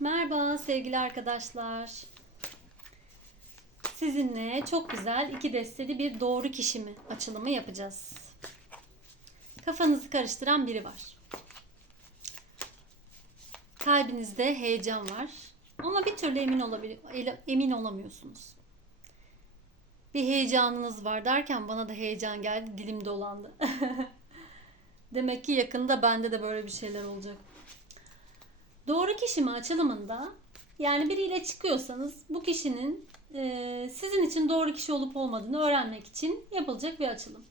Merhaba sevgili arkadaşlar. Sizinle çok güzel iki desteli bir doğru kişi mi açılımı yapacağız. Kafanızı karıştıran biri var. Kalbinizde heyecan var ama bir türlü emin olabilir emin olamıyorsunuz. Bir heyecanınız var derken bana da heyecan geldi, dilim dolandı. Demek ki yakında bende de böyle bir şeyler olacak. Doğru kişi mi açılımında yani biriyle çıkıyorsanız bu kişinin e, sizin için doğru kişi olup olmadığını öğrenmek için yapılacak bir açılım.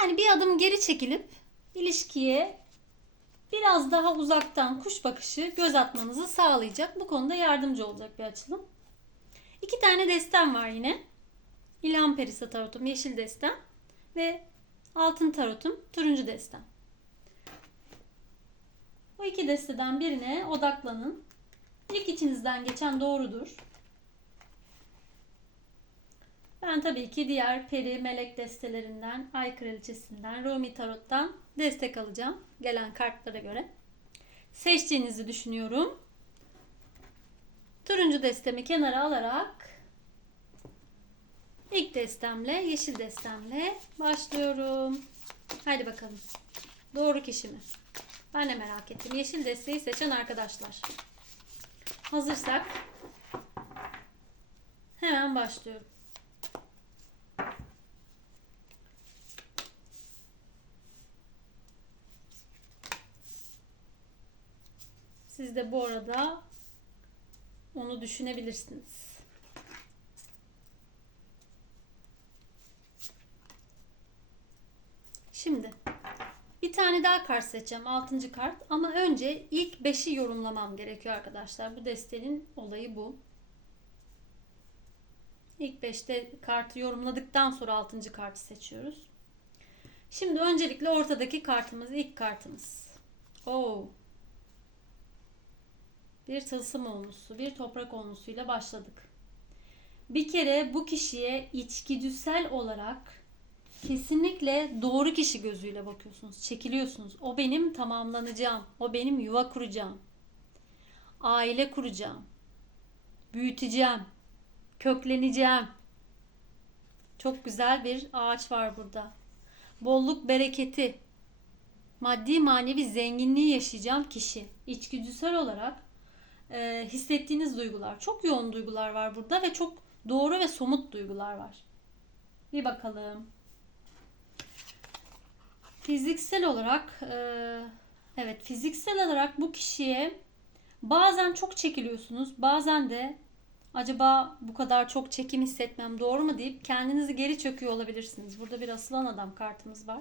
Yani bir adım geri çekilip ilişkiye biraz daha uzaktan kuş bakışı göz atmanızı sağlayacak. Bu konuda yardımcı olacak bir açılım. İki tane destem var yine. İlham Perisi tarotum yeşil destem ve altın tarotum turuncu destem. Bu iki desteden birine odaklanın. İlk içinizden geçen doğrudur. Ben tabii ki diğer peri, melek destelerinden, ay kraliçesinden, Rumi tarottan destek alacağım. Gelen kartlara göre. Seçtiğinizi düşünüyorum. Turuncu destemi kenara alarak ilk destemle, yeşil destemle başlıyorum. Haydi bakalım. Doğru kişi mi? Ben de merak ettim. Yeşil desteği seçen arkadaşlar. Hazırsak hemen başlıyorum. Siz de bu arada onu düşünebilirsiniz. Şimdi daha kart seçeceğim. Altıncı kart. Ama önce ilk beşi yorumlamam gerekiyor arkadaşlar. Bu destenin olayı bu. İlk beşte kartı yorumladıktan sonra altıncı kartı seçiyoruz. Şimdi öncelikle ortadaki kartımız, ilk kartımız. Oo. Bir tılsım olmuşsu, bir toprak olmuşsuyla başladık. Bir kere bu kişiye içgüdüsel olarak kesinlikle doğru kişi gözüyle bakıyorsunuz. Çekiliyorsunuz. O benim tamamlanacağım. O benim yuva kuracağım. Aile kuracağım. Büyüteceğim. Kökleneceğim. Çok güzel bir ağaç var burada. Bolluk bereketi. Maddi manevi zenginliği yaşayacağım kişi. İçgüdüsel olarak e, hissettiğiniz duygular. Çok yoğun duygular var burada ve çok doğru ve somut duygular var. Bir bakalım. Fiziksel olarak e, evet fiziksel olarak bu kişiye bazen çok çekiliyorsunuz bazen de acaba bu kadar çok çekim hissetmem doğru mu deyip kendinizi geri çöküyor olabilirsiniz. Burada bir asılan adam kartımız var.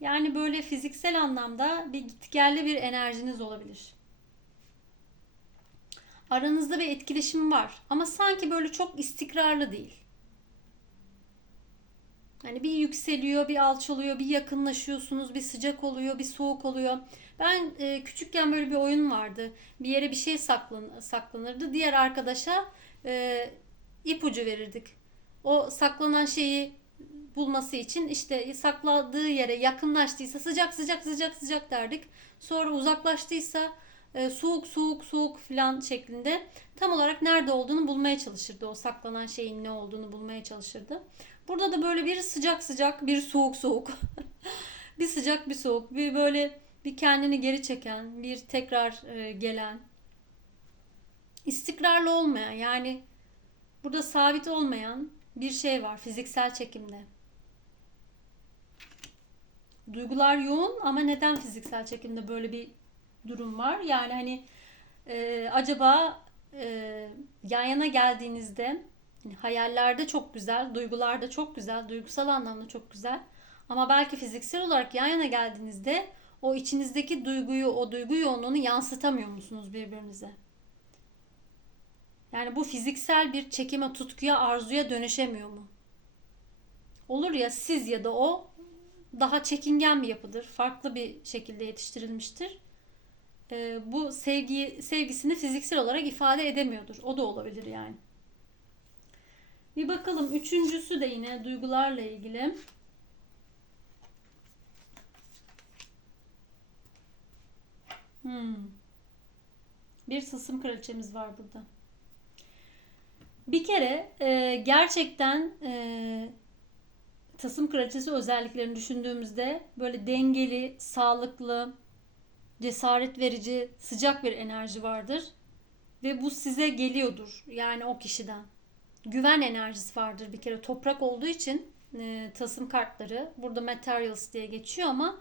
Yani böyle fiziksel anlamda bir gitgelli bir enerjiniz olabilir. Aranızda bir etkileşim var ama sanki böyle çok istikrarlı değil. Hani bir yükseliyor, bir alçalıyor, bir yakınlaşıyorsunuz, bir sıcak oluyor, bir soğuk oluyor. Ben e, küçükken böyle bir oyun vardı. Bir yere bir şey saklan, saklanırdı. Diğer arkadaşa e, ipucu verirdik. O saklanan şeyi bulması için işte sakladığı yere yakınlaştıysa sıcak sıcak sıcak sıcak derdik. Sonra uzaklaştıysa e, soğuk soğuk soğuk filan şeklinde tam olarak nerede olduğunu bulmaya çalışırdı. O saklanan şeyin ne olduğunu bulmaya çalışırdı. Burada da böyle bir sıcak sıcak, bir soğuk soğuk. bir sıcak, bir soğuk. Bir böyle bir kendini geri çeken, bir tekrar e, gelen. istikrarlı olmayan yani burada sabit olmayan bir şey var fiziksel çekimde. Duygular yoğun ama neden fiziksel çekimde böyle bir durum var? Yani hani e, acaba e, yan yana geldiğinizde yani hayallerde çok güzel, duygularda çok güzel, duygusal anlamda çok güzel. Ama belki fiziksel olarak yan yana geldiğinizde o içinizdeki duyguyu, o duygu yoğunluğunu yansıtamıyor musunuz birbirinize? Yani bu fiziksel bir çekime, tutkuya, arzuya dönüşemiyor mu? Olur ya siz ya da o daha çekingen bir yapıdır. Farklı bir şekilde yetiştirilmiştir. Ee, bu sevgi sevgisini fiziksel olarak ifade edemiyordur. O da olabilir yani. Bir bakalım üçüncüsü de yine duygularla ilgili. Hmm. Bir tılsım kraliçemiz var burada. Bir kere e, gerçekten e, tılsım kraliçesi özelliklerini düşündüğümüzde böyle dengeli, sağlıklı, cesaret verici, sıcak bir enerji vardır. Ve bu size geliyordur yani o kişiden. Güven enerjisi vardır bir kere toprak olduğu için e, tasım kartları burada materials diye geçiyor ama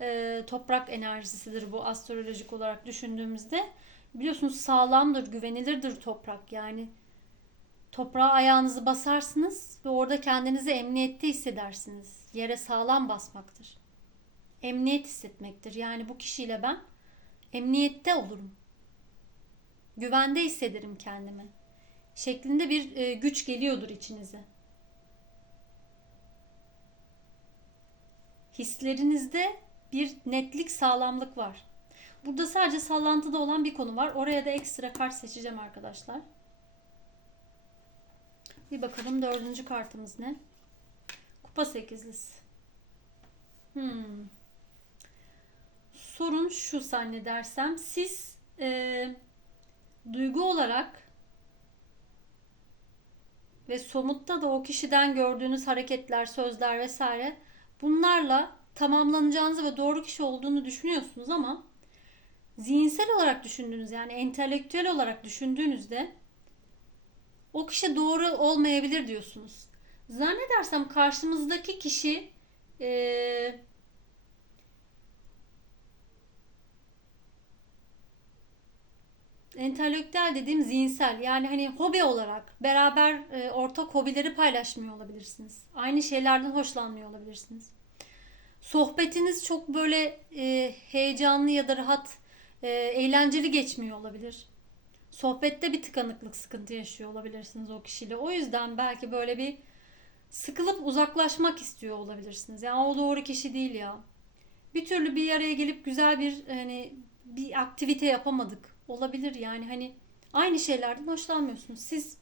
e, toprak enerjisidir bu astrolojik olarak düşündüğümüzde. Biliyorsunuz sağlamdır, güvenilirdir toprak. Yani toprağa ayağınızı basarsınız ve orada kendinizi emniyette hissedersiniz. Yere sağlam basmaktır. Emniyet hissetmektir. Yani bu kişiyle ben emniyette olurum. Güvende hissederim kendimi. Şeklinde bir e, güç geliyordur içinize. Hislerinizde bir netlik, sağlamlık var. Burada sadece sallantıda olan bir konu var. Oraya da ekstra kart seçeceğim arkadaşlar. Bir bakalım dördüncü kartımız ne? Kupa sekizlisi. Hmm. Sorun şu zannedersem siz e, duygu olarak ve somutta da o kişiden gördüğünüz hareketler, sözler vesaire bunlarla tamamlanacağınızı ve doğru kişi olduğunu düşünüyorsunuz ama zihinsel olarak düşündüğünüz yani entelektüel olarak düşündüğünüzde o kişi doğru olmayabilir diyorsunuz. Zannedersem karşımızdaki kişi e, entelektüel dediğim zihinsel yani hani hobi olarak beraber e, ortak hobileri paylaşmıyor olabilirsiniz. Aynı şeylerden hoşlanmıyor olabilirsiniz. Sohbetiniz çok böyle e, heyecanlı ya da rahat, e, eğlenceli geçmiyor olabilir. Sohbette bir tıkanıklık, sıkıntı yaşıyor olabilirsiniz o kişiyle. O yüzden belki böyle bir sıkılıp uzaklaşmak istiyor olabilirsiniz. Yani o doğru kişi değil ya. Bir türlü bir araya gelip güzel bir hani bir aktivite yapamadık. Olabilir yani hani aynı şeylerden hoşlanmıyorsunuz. Siz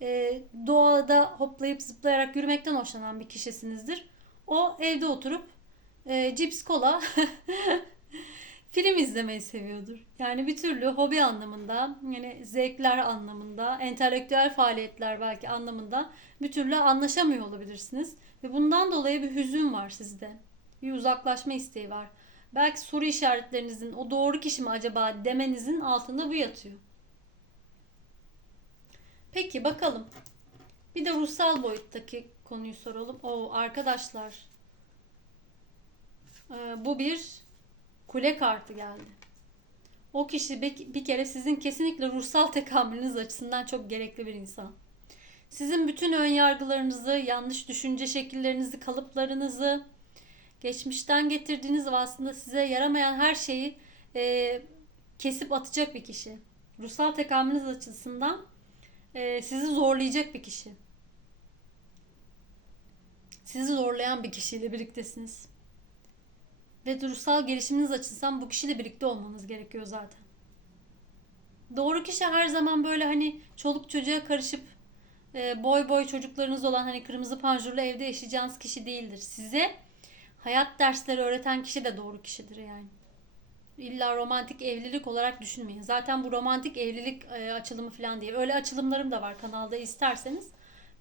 e, doğada hoplayıp zıplayarak yürümekten hoşlanan bir kişisinizdir. O evde oturup e, cips kola film izlemeyi seviyordur. Yani bir türlü hobi anlamında, yani zevkler anlamında, entelektüel faaliyetler belki anlamında bir türlü anlaşamıyor olabilirsiniz. Ve bundan dolayı bir hüzün var sizde. Bir uzaklaşma isteği var. Belki soru işaretlerinizin o doğru kişi mi acaba demenizin altında bu yatıyor. Peki bakalım. Bir de ruhsal boyuttaki konuyu soralım. O arkadaşlar. Ee, bu bir kule kartı geldi. O kişi bir kere sizin kesinlikle ruhsal tekamülünüz açısından çok gerekli bir insan. Sizin bütün ön yargılarınızı, yanlış düşünce şekillerinizi, kalıplarınızı, geçmişten getirdiğiniz ve aslında size yaramayan her şeyi e, kesip atacak bir kişi. Ruhsal tekamülünüz açısından e, sizi zorlayacak bir kişi. Sizi zorlayan bir kişiyle birliktesiniz. Ve ruhsal gelişiminiz açısından bu kişiyle birlikte olmanız gerekiyor zaten. Doğru kişi her zaman böyle hani çoluk çocuğa karışıp e, boy boy çocuklarınız olan hani kırmızı panjurlu evde yaşayacağınız kişi değildir. Size hayat dersleri öğreten kişi de doğru kişidir yani. İlla romantik evlilik olarak düşünmeyin. Zaten bu romantik evlilik e, açılımı falan diye. Öyle açılımlarım da var kanalda isterseniz.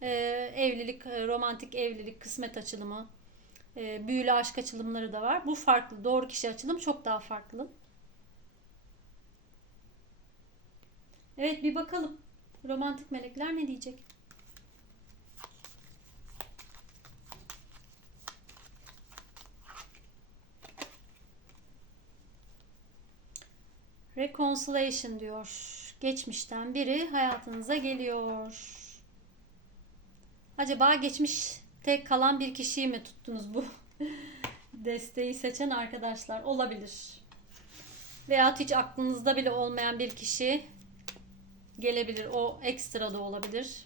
E, evlilik, e, romantik evlilik, kısmet açılımı, e, büyülü aşk açılımları da var. Bu farklı. Doğru kişi açılımı çok daha farklı. Evet bir bakalım. Romantik melekler ne diyecek? Reconciliation diyor. Geçmişten biri hayatınıza geliyor. Acaba geçmişte kalan bir kişiyi mi tuttunuz bu desteği seçen arkadaşlar? Olabilir. Veya hiç aklınızda bile olmayan bir kişi gelebilir. O ekstra da olabilir.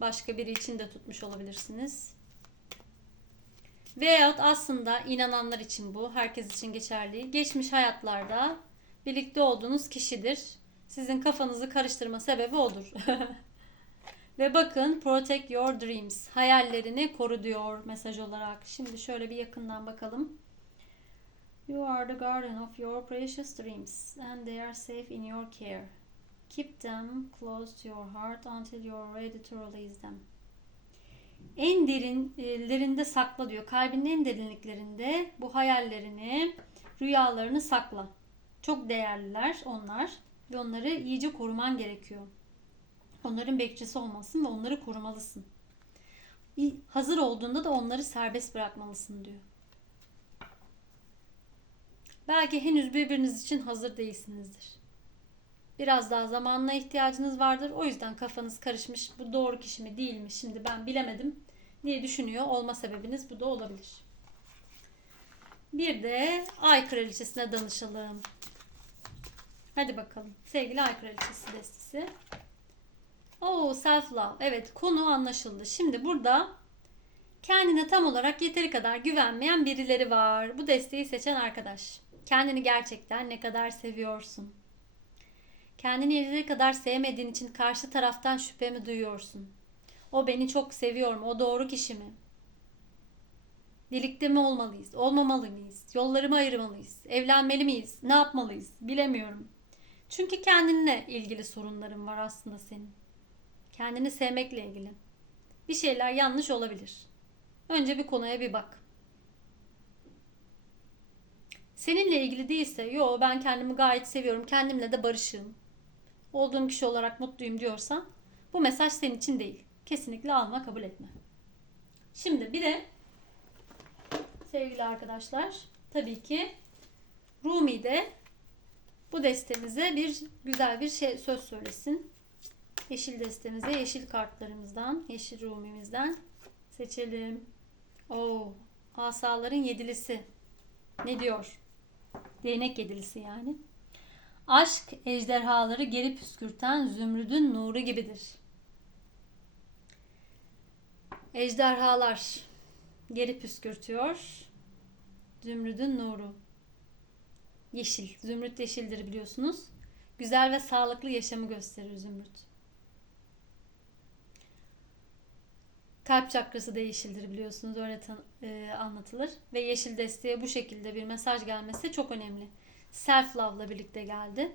Başka biri için de tutmuş olabilirsiniz. Veyahut aslında inananlar için bu, herkes için geçerli. Geçmiş hayatlarda birlikte olduğunuz kişidir. Sizin kafanızı karıştırma sebebi odur. Ve bakın protect your dreams. Hayallerini koru diyor mesaj olarak. Şimdi şöyle bir yakından bakalım. You are the guardian of your precious dreams and they are safe in your care. Keep them close to your heart until you are ready to release them. En derinlerinde sakla diyor. Kalbinin en derinliklerinde bu hayallerini, rüyalarını sakla. Çok değerliler onlar ve onları iyice koruman gerekiyor. Onların bekçisi olmalısın ve onları korumalısın. Hazır olduğunda da onları serbest bırakmalısın diyor. Belki henüz birbiriniz için hazır değilsinizdir. Biraz daha zamanına ihtiyacınız vardır. O yüzden kafanız karışmış. Bu doğru kişi mi değil mi? Şimdi ben bilemedim diye düşünüyor. Olma sebebiniz bu da olabilir. Bir de Ay Kraliçesi'ne danışalım. Hadi bakalım. Sevgili Ay Kraliçesi destesi. Oo self love. Evet konu anlaşıldı. Şimdi burada kendine tam olarak yeteri kadar güvenmeyen birileri var. Bu desteği seçen arkadaş. Kendini gerçekten ne kadar seviyorsun? Kendini yeteri kadar sevmediğin için karşı taraftan şüphe mi duyuyorsun? O beni çok seviyor mu? O doğru kişi mi? Birlikte mi olmalıyız? Olmamalı mıyız? Yollarımı ayırmalıyız? Evlenmeli miyiz? Ne yapmalıyız? Bilemiyorum. Çünkü kendinle ilgili sorunların var aslında senin. Kendini sevmekle ilgili. Bir şeyler yanlış olabilir. Önce bir konuya bir bak. Seninle ilgili değilse, yo ben kendimi gayet seviyorum, kendimle de barışığım. Olduğum kişi olarak mutluyum diyorsan bu mesaj senin için değil. Kesinlikle alma, kabul etme. Şimdi bir de sevgili arkadaşlar, tabii ki Rumi de bu destemize bir güzel bir şey söz söylesin. Yeşil destemize yeşil kartlarımızdan, yeşil Rumi'mizden seçelim. Oo, asaların yedilisi. Ne diyor? Değnek yedilisi yani. Aşk ejderhaları geri püskürten zümrüdün nuru gibidir. Ejderhalar geri püskürtüyor. Zümrüdün nuru. Yeşil. Zümrüt yeşildir biliyorsunuz. Güzel ve sağlıklı yaşamı gösterir zümrüt. Kalp çakrası da yeşildir biliyorsunuz öyle e, anlatılır. Ve yeşil desteğe bu şekilde bir mesaj gelmesi çok önemli. Self love'la birlikte geldi.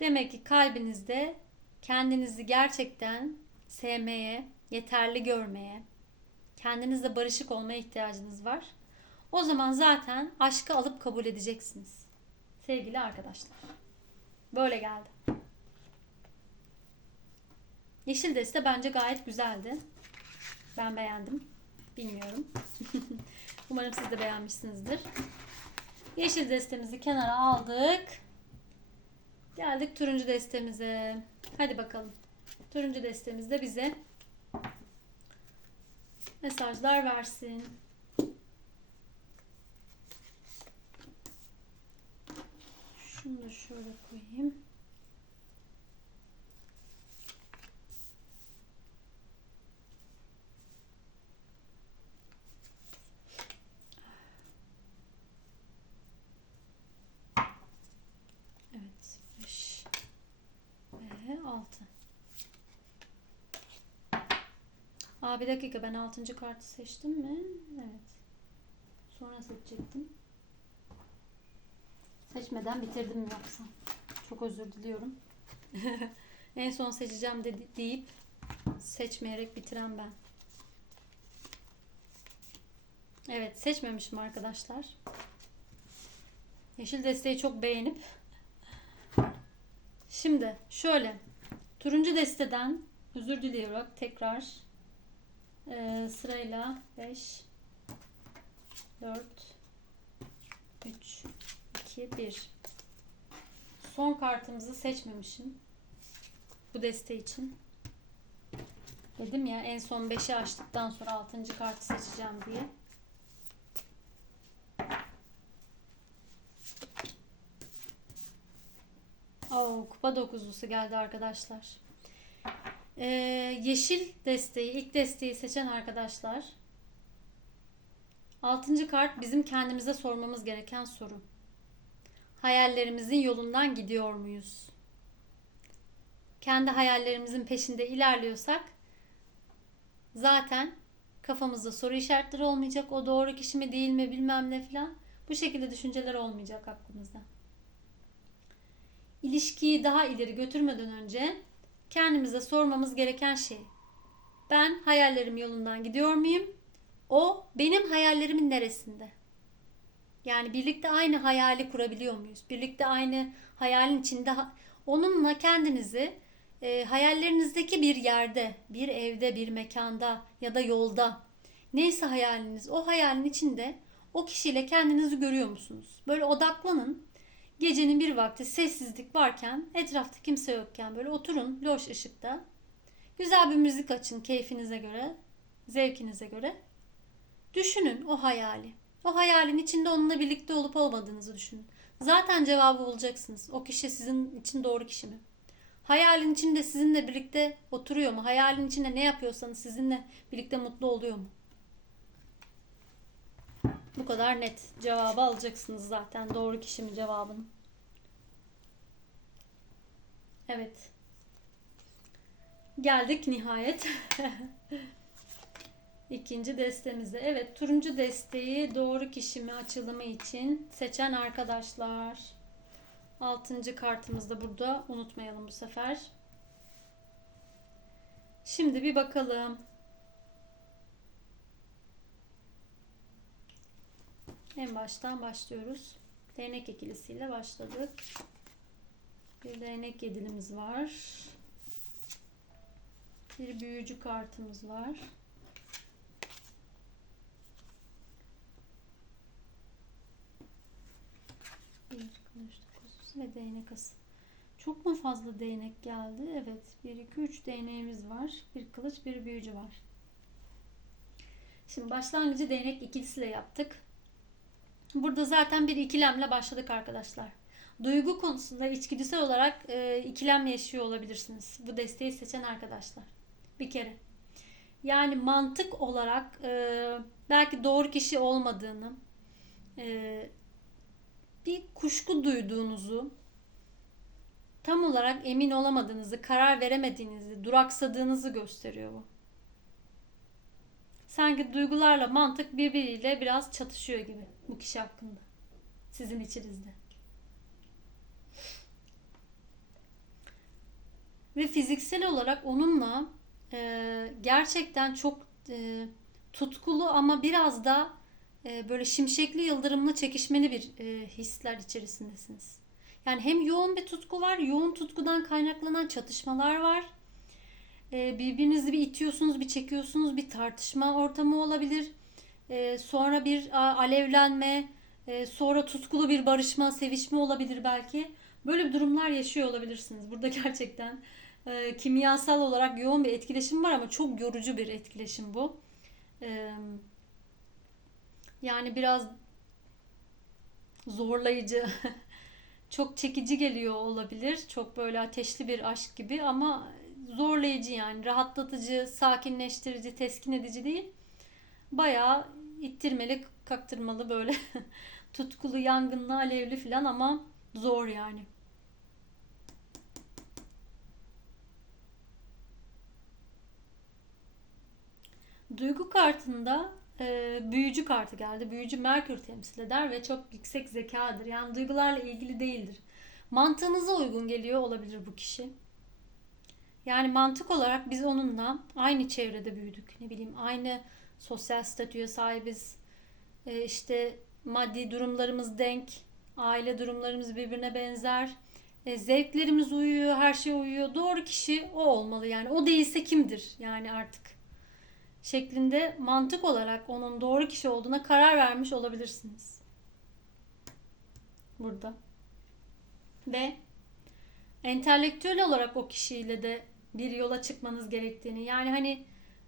Demek ki kalbinizde kendinizi gerçekten sevmeye, yeterli görmeye, kendinizle barışık olmaya ihtiyacınız var. O zaman zaten aşkı alıp kabul edeceksiniz. Sevgili arkadaşlar. Böyle geldi. Yeşil deste bence gayet güzeldi. Ben beğendim. Bilmiyorum. Umarım siz de beğenmişsinizdir. Yeşil destemizi kenara aldık. Geldik turuncu destemize. Hadi bakalım. Turuncu destemizde bize mesajlar versin. Şunu da şöyle koyayım. Evet. 5 ve 6. Aa bir dakika ben 6. kartı seçtim mi? Evet. Sonra seçecektim. Seçmeden bitirdim mi yoksa? Çok özür diliyorum. en son seçeceğim dedi, deyip seçmeyerek bitiren ben. Evet seçmemişim arkadaşlar. Yeşil desteği çok beğenip Şimdi şöyle turuncu desteden özür diliyorum tekrar Ee, sırayla 5 4 3 2 1 son kartımızı seçmemişim bu deste için dedim ya en son 5'i açtıktan sonra 6. kartı seçeceğim diye Oo, kupa dokuzlusu geldi arkadaşlar. Ee, yeşil desteği, ilk desteği seçen arkadaşlar. Altıncı kart bizim kendimize sormamız gereken soru. Hayallerimizin yolundan gidiyor muyuz? Kendi hayallerimizin peşinde ilerliyorsak zaten kafamızda soru işaretleri olmayacak. O doğru kişi mi değil mi bilmem ne filan. Bu şekilde düşünceler olmayacak aklınızda. İlişkiyi daha ileri götürmeden önce kendimize sormamız gereken şey. Ben hayallerim yolundan gidiyor muyum? O benim hayallerimin neresinde? Yani birlikte aynı hayali kurabiliyor muyuz? Birlikte aynı hayalin içinde onunla kendinizi e, hayallerinizdeki bir yerde, bir evde, bir mekanda ya da yolda neyse hayaliniz o hayalin içinde o kişiyle kendinizi görüyor musunuz? Böyle odaklanın. Gecenin bir vakti sessizlik varken, etrafta kimse yokken böyle oturun loş ışıkta. Güzel bir müzik açın keyfinize göre, zevkinize göre. Düşünün o hayali. O hayalin içinde onunla birlikte olup olmadığınızı düşünün. Zaten cevabı bulacaksınız. O kişi sizin için doğru kişi mi? Hayalin içinde sizinle birlikte oturuyor mu? Hayalin içinde ne yapıyorsanız sizinle birlikte mutlu oluyor mu? Bu kadar net. Cevabı alacaksınız zaten. Doğru kişi mi cevabını? Evet. Geldik nihayet. İkinci destemize. Evet, turuncu desteği doğru kişi mi açılımı için seçen arkadaşlar. Altıncı kartımız da burada. Unutmayalım bu sefer. Şimdi bir bakalım. En baştan başlıyoruz. Değnek ikilisiyle başladık. Bir değnek yedilimiz var. Bir büyücü kartımız var. Bir kılıç dokuzusu ve değnek ası. Çok mu fazla değnek geldi? Evet. 1, 2, 3 değneğimiz var. Bir kılıç, bir büyücü var. Şimdi başlangıcı değnek ikilisiyle yaptık. Burada zaten bir ikilemle başladık arkadaşlar. Duygu konusunda içgüdüsel olarak e, ikilem yaşıyor olabilirsiniz. Bu desteği seçen arkadaşlar. Bir kere. Yani mantık olarak e, belki doğru kişi olmadığını, e, bir kuşku duyduğunuzu, tam olarak emin olamadığınızı, karar veremediğinizi, duraksadığınızı gösteriyor bu. Sanki duygularla mantık birbiriyle biraz çatışıyor gibi bu kişi hakkında. Sizin içinizde. Ve fiziksel olarak onunla e, gerçekten çok e, tutkulu ama biraz da böyle şimşekli yıldırımlı çekişmeli bir e, hisler içerisindesiniz. Yani hem yoğun bir tutku var, yoğun tutkudan kaynaklanan çatışmalar var. E, birbirinizi bir itiyorsunuz, bir çekiyorsunuz, bir tartışma ortamı olabilir. E, sonra bir alevlenme, e, sonra tutkulu bir barışma, sevişme olabilir belki. Böyle bir durumlar yaşıyor olabilirsiniz. Burada gerçekten e, kimyasal olarak yoğun bir etkileşim var ama çok yorucu bir etkileşim bu. E, yani biraz zorlayıcı, çok çekici geliyor olabilir. Çok böyle ateşli bir aşk gibi ama zorlayıcı yani. Rahatlatıcı, sakinleştirici, teskin edici değil. Bayağı ittirmeli, kaktırmalı böyle tutkulu, yangınlı, alevli falan ama zor yani. Duygu kartında e, büyücü kartı geldi. Büyücü Merkür temsil eder ve çok yüksek zekadır. Yani duygularla ilgili değildir. Mantığınıza uygun geliyor olabilir bu kişi. Yani mantık olarak biz onunla aynı çevrede büyüdük. Ne bileyim aynı sosyal statüye sahibiz. E, işte maddi durumlarımız denk. Aile durumlarımız birbirine benzer. E, zevklerimiz uyuyor, her şey uyuyor. Doğru kişi o olmalı yani. O değilse kimdir yani artık şeklinde mantık olarak onun doğru kişi olduğuna karar vermiş olabilirsiniz. Burada. Ve entelektüel olarak o kişiyle de bir yola çıkmanız gerektiğini yani hani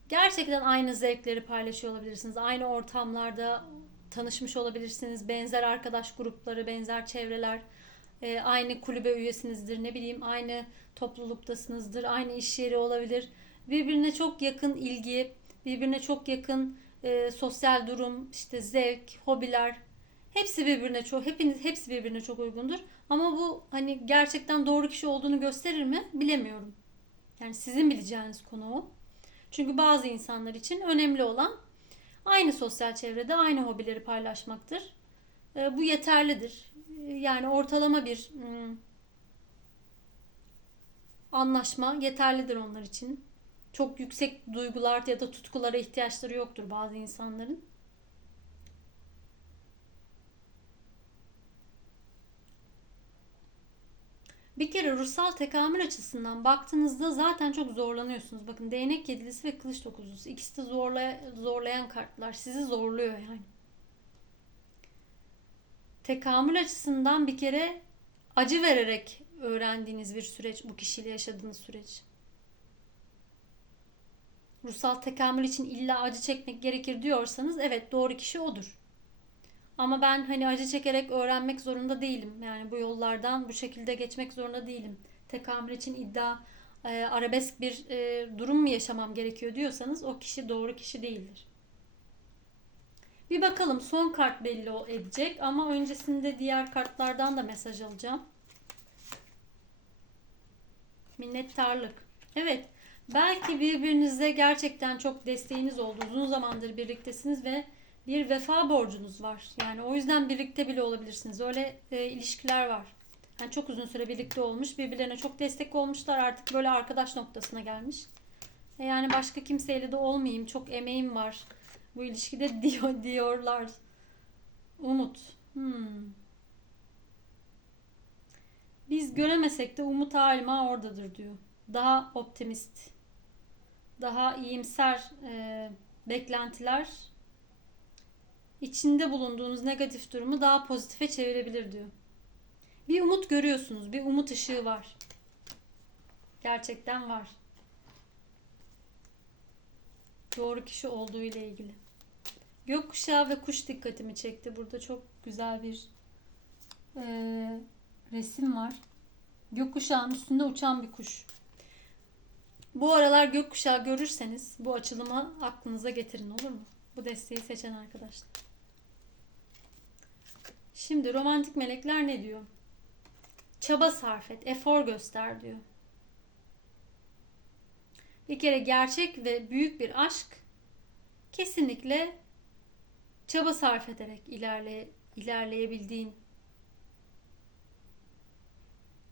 gerçekten aynı zevkleri paylaşıyor olabilirsiniz. Aynı ortamlarda tanışmış olabilirsiniz. Benzer arkadaş grupları, benzer çevreler, e, aynı kulübe üyesinizdir. Ne bileyim aynı topluluktasınızdır. Aynı iş yeri olabilir. Birbirine çok yakın ilgi, birbirine çok yakın e, sosyal durum, işte zevk, hobiler hepsi birbirine çok hepiniz hepsi birbirine çok uygundur. Ama bu hani gerçekten doğru kişi olduğunu gösterir mi? Bilemiyorum. Yani sizin bileceğiniz konu o. Çünkü bazı insanlar için önemli olan aynı sosyal çevrede aynı hobileri paylaşmaktır. E, bu yeterlidir. E, Yani ortalama bir hmm, anlaşma yeterlidir onlar için. Çok yüksek duygular ya da tutkulara ihtiyaçları yoktur bazı insanların. Bir kere ruhsal tekamül açısından baktığınızda zaten çok zorlanıyorsunuz. Bakın değnek yedilisi ve kılıç dokuzlusu. İkisi de zorlay- zorlayan kartlar. Sizi zorluyor yani. Tekamül açısından bir kere acı vererek öğrendiğiniz bir süreç bu kişiyle yaşadığınız süreç. Ruhsal tekamül için illa acı çekmek gerekir diyorsanız evet doğru kişi odur. Ama ben hani acı çekerek öğrenmek zorunda değilim. Yani bu yollardan bu şekilde geçmek zorunda değilim. Tekamül için iddia e, arabesk bir e, durum mu yaşamam gerekiyor diyorsanız o kişi doğru kişi değildir. Bir bakalım son kart belli edecek ama öncesinde diğer kartlardan da mesaj alacağım. Minnettarlık. Evet. Belki birbirinize gerçekten çok desteğiniz oldu. Uzun zamandır birliktesiniz ve bir vefa borcunuz var. Yani o yüzden birlikte bile olabilirsiniz. Öyle e, ilişkiler var. Yani çok uzun süre birlikte olmuş, birbirlerine çok destek olmuşlar. Artık böyle arkadaş noktasına gelmiş. E, yani başka kimseyle de olmayayım, çok emeğim var bu ilişkide diyor diyorlar. Umut. Hmm. Biz göremesek de umut halima oradadır diyor. Daha optimist, daha iyimser e, beklentiler içinde bulunduğunuz negatif durumu daha pozitife çevirebilir diyor. Bir umut görüyorsunuz, bir umut ışığı var. Gerçekten var. Doğru kişi olduğu ile ilgili. Gökkuşağı ve kuş dikkatimi çekti. Burada çok güzel bir eee, resim var. Gökkuşağının üstünde uçan bir kuş. Bu aralar gökkuşağı görürseniz bu açılımı aklınıza getirin olur mu? Bu desteği seçen arkadaşlar. Şimdi romantik melekler ne diyor? Çaba sarf et, efor göster diyor. Bir kere gerçek ve büyük bir aşk kesinlikle çaba sarf ederek ilerle, ilerleyebildiğin,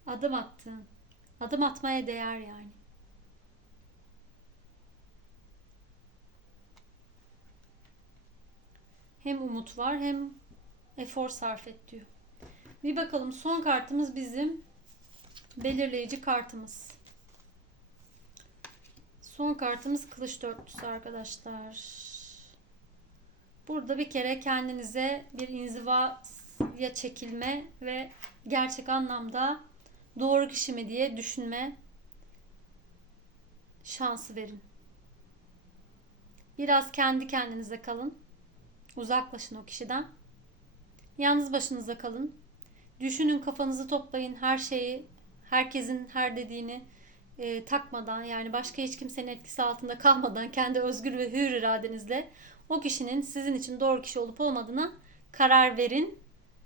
adım attığın, adım atmaya değer yani. Hem umut var hem efor sarf et diyor. Bir bakalım son kartımız bizim belirleyici kartımız. Son kartımız kılıç dörtlüsü arkadaşlar. Burada bir kere kendinize bir inzivaya çekilme ve gerçek anlamda doğru kişi mi diye düşünme şansı verin. Biraz kendi kendinize kalın. Uzaklaşın o kişiden. Yalnız başınıza kalın. Düşünün kafanızı toplayın her şeyi, herkesin her dediğini e, takmadan yani başka hiç kimsenin etkisi altında kalmadan kendi özgür ve hür iradenizle o kişinin sizin için doğru kişi olup olmadığına karar verin.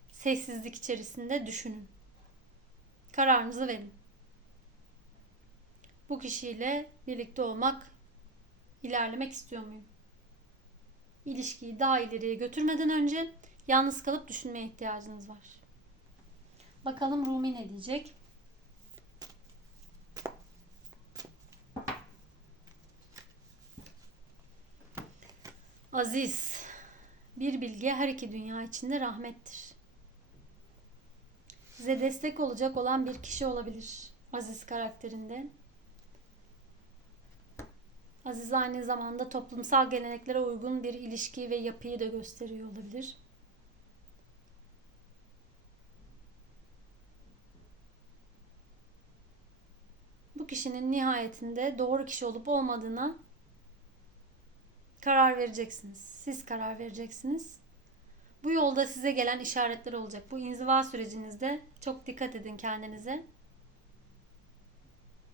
Sessizlik içerisinde düşünün. Kararınızı verin. Bu kişiyle birlikte olmak, ilerlemek istiyor muyum? İlişkiyi daha ileriye götürmeden önce yalnız kalıp düşünmeye ihtiyacınız var. Bakalım Rumi ne diyecek? Aziz, bir bilgi her iki dünya içinde rahmettir. Size destek olacak olan bir kişi olabilir. Aziz karakterinde. Aziz aynı zamanda toplumsal geleneklere uygun bir ilişki ve yapıyı da gösteriyor olabilir. Bu kişinin nihayetinde doğru kişi olup olmadığına karar vereceksiniz. Siz karar vereceksiniz. Bu yolda size gelen işaretler olacak. Bu inziva sürecinizde çok dikkat edin kendinize.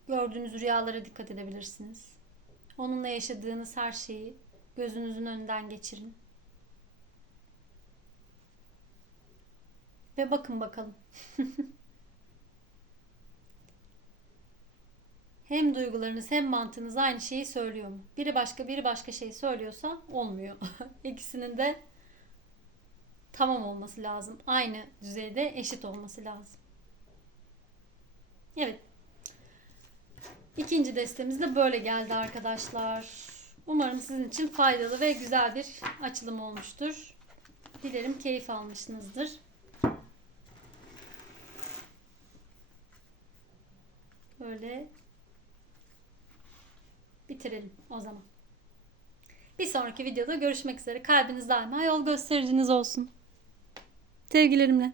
Gördüğünüz rüyalara dikkat edebilirsiniz. Onunla yaşadığınız her şeyi gözünüzün önünden geçirin. Ve bakın bakalım. hem duygularınız hem mantığınız aynı şeyi söylüyor mu? Biri başka biri başka şey söylüyorsa olmuyor. İkisinin de tamam olması lazım. Aynı düzeyde eşit olması lazım. Evet. İkinci destemiz de böyle geldi arkadaşlar. Umarım sizin için faydalı ve güzel bir açılım olmuştur. Dilerim keyif almışsınızdır. Böyle bitirelim o zaman. Bir sonraki videoda görüşmek üzere. Kalbiniz daima yol göstericiniz olsun. Sevgilerimle.